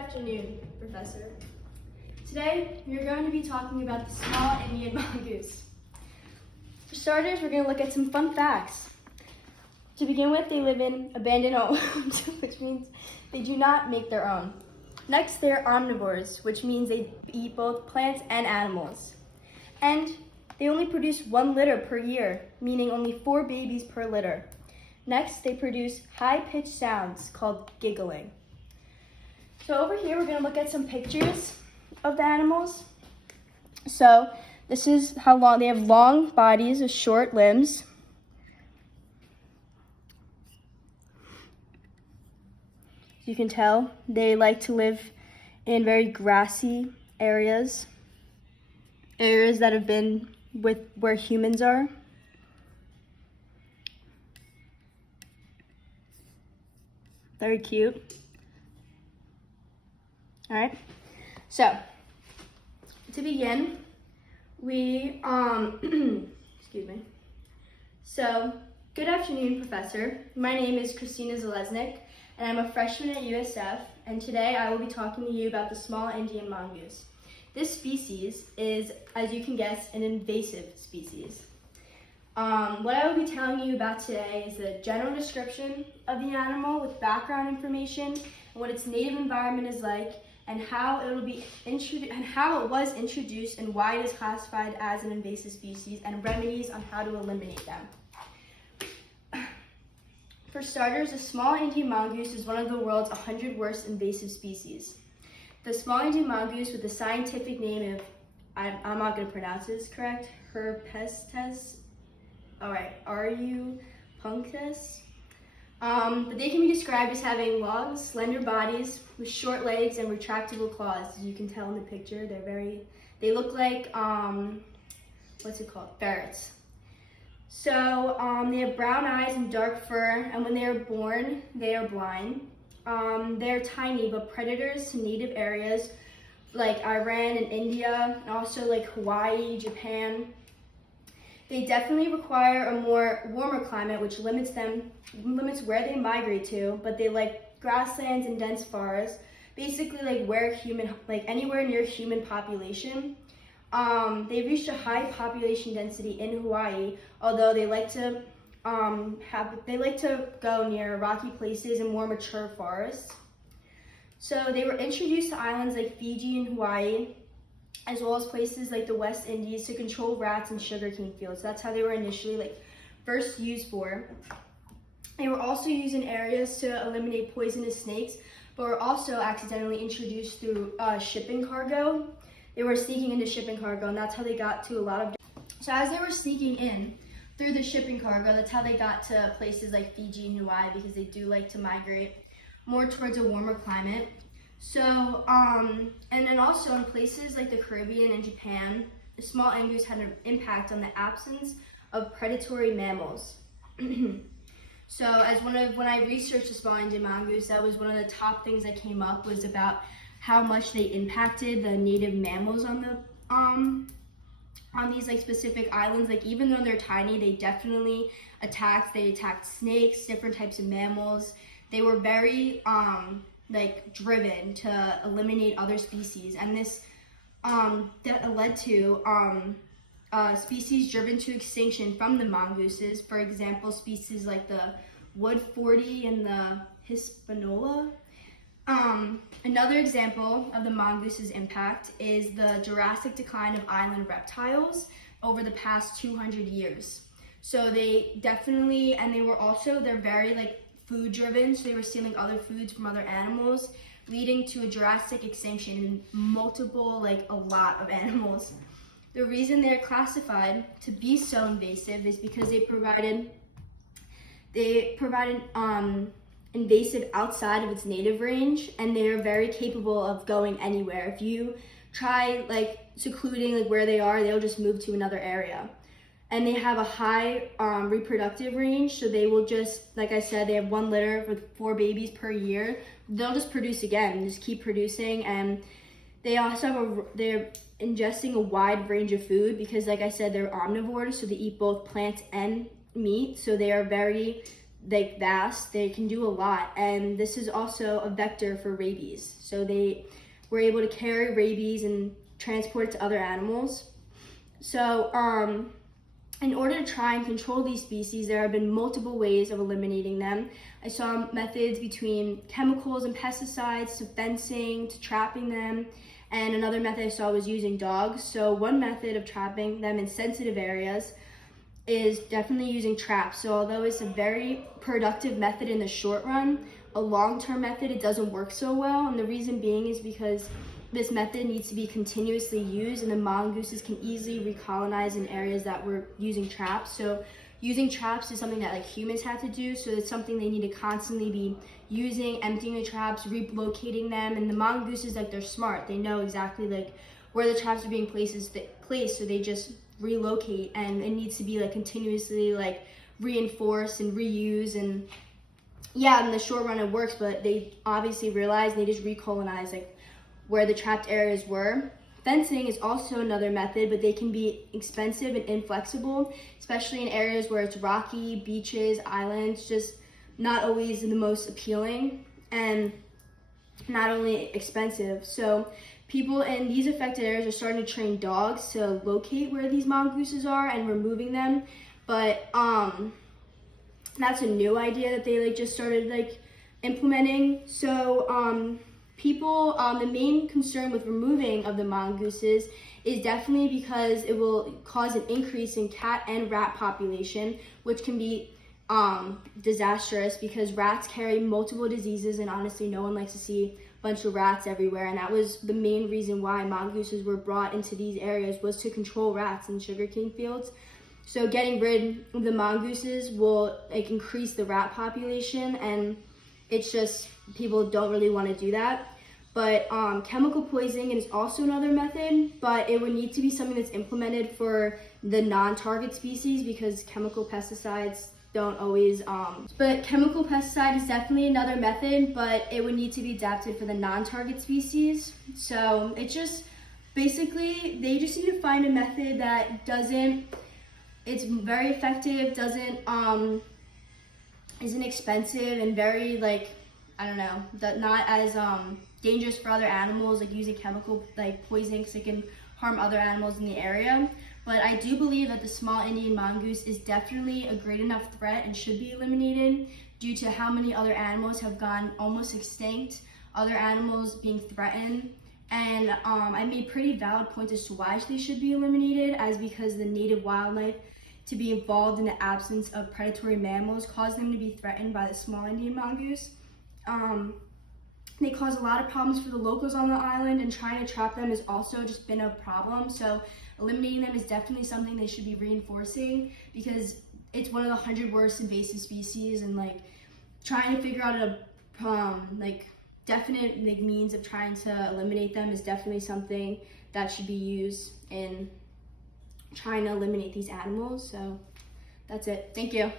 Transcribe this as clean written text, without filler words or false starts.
afternoon, Professor. Today, we're going to be talking about the small Indian mongoose. For starters, we're going to look at some fun facts. To begin with, they live in abandoned homes, which means they do not make their own. Next, they're omnivores, which means they eat both plants and animals. And they only produce 1 litter per year, meaning only 4 babies per litter. Next, they produce high-pitched sounds called giggling. So over here, we're going to look at some pictures of the animals. So this is how long they have: long bodies with short limbs. You can tell they like to live in very grassy areas that have been with where humans are. Very cute. All right. So to begin, we excuse me. So good afternoon, Professor. My name is Christina Zalesnik, and I'm a freshman at USF. And today I will be talking to you about the small Indian mongoose. This species is, as you can guess, an invasive species. What I will be telling you about today is the general description of the animal with background information and what its native environment is like, and how it was introduced and why it is classified as an invasive species, and remedies on how to eliminate them. For starters, the small Indian mongoose is one of the world's 100 worst invasive species. The small Indian mongoose, with the scientific name of, I'm not going to pronounce this correct, Herpestes, Punctus. But they can be described as having long, slender bodies with short legs and retractable claws. As you can tell in the picture, they look like, ferrets. So they have brown eyes and dark fur, and when they are born, they are blind. They're tiny, but predators to native areas like Iran and India, and also like Hawaii, Japan. They definitely require a more warmer climate, which limits where they migrate to, but they like grasslands and dense forests, basically like anywhere near human population. They've reached a high population density in Hawaii, although they like to go near rocky places and more mature forests. So they were introduced to islands like Fiji and Hawaii, as well as places like the West Indies, to control rats and sugarcane fields. That's how they were initially first used for. They were also used in areas to eliminate poisonous snakes, but were also accidentally introduced through shipping cargo. They were sneaking into shipping cargo, and that's how they got to a lot of. So as they were sneaking in through the shipping cargo, that's how they got to places like Fiji and Hawaii, because they do like to migrate more towards a warmer climate. So, and then also in places like the Caribbean and Japan, the small mongoose had an impact on the absence of predatory mammals. So when I researched the small Indian mongoose, that was one of the top things that came up, was about how much they impacted the native mammals on these specific islands. Even though they're tiny, they definitely attacked snakes, different types of mammals. They were very driven to eliminate other species, and this that led to species driven to extinction from the mongooses. For example, species like the wood 40 and the Hispaniola. Another example of the mongoose's impact is the Jurassic decline of island reptiles over the past 200 years. So they're very food driven, so they were stealing other foods from other animals, leading to a drastic extinction in a lot of animals. The reason they're classified to be so invasive is because they provided invasive outside of its native range, and they are very capable of going anywhere. If you try secluding where they are, they'll just move to another area. And they have a high reproductive range, so they will just, like I said, they have 1 litter with 4 babies per year. They'll just produce again, just keep producing, and they also they're ingesting a wide range of food because, like I said, they're omnivores, so they eat both plants and meat. So they are very like vast. They can do a lot, and this is also a vector for rabies. So they were able to carry rabies and transport it to other animals. So in order to try and control these species, there have been multiple ways of eliminating them. I saw methods between chemicals and pesticides to fencing to trapping them, and another method I saw was using dogs. So one method of trapping them in sensitive areas is definitely using traps. So although it's a very productive method in the short run, a long-term method, it doesn't work so well. And the reason being is because this method needs to be continuously used, and the mongooses can easily recolonize in areas that we're using traps. So using traps is something that like humans have to do. So it's something they need to constantly be using, emptying the traps, relocating them. And the mongooses, like, they're smart. They know exactly like where the traps are being placed, so they just relocate, and it needs to be like continuously like reinforced and reused. And yeah, in the short run it works, but they obviously realize they just recolonize like where the trapped areas were. Fencing is also another method, but they can be expensive and inflexible, especially in areas where it's rocky, beaches, islands, just not always the most appealing and not only expensive. So people in these affected areas are starting to train dogs to locate where these mongooses are and removing them. But that's a new idea that they like just started like implementing. So people, the main concern with removing of the mongooses is definitely because it will cause an increase in cat and rat population, which can be disastrous because rats carry multiple diseases, and honestly no one likes to see a bunch of rats everywhere. And that was the main reason why mongooses were brought into these areas, was to control rats in sugarcane fields. So getting rid of the mongooses will like increase the rat population, and it's just people don't really want to do that. But chemical poisoning is also another method, but it would need to be something that's implemented for the non-target species, because chemical pesticides don't always, but chemical pesticide is definitely another method, but it would need to be adapted for the non-target species. So it's just, basically, they just need to find a method that it's very effective, isn't expensive, and very like, I don't know, that not as dangerous for other animals, like using chemical like poisoning, because it can harm other animals in the area. But I do believe that the small Indian mongoose is definitely a great enough threat and should be eliminated due to how many other animals have gone almost extinct, other animals being threatened. And I made pretty valid points as to why they should be eliminated, as because the native wildlife to be involved in the absence of predatory mammals cause them to be threatened by the small Indian mongoose. They cause a lot of problems for the locals on the island, and trying to trap them has also just been a problem. So eliminating them is definitely something they should be reinforcing, because it's one of the 100 worst invasive species, and like trying to figure out a like definite like means of trying to eliminate them is definitely something that should be used in trying to eliminate these animals. So that's it. Thank you.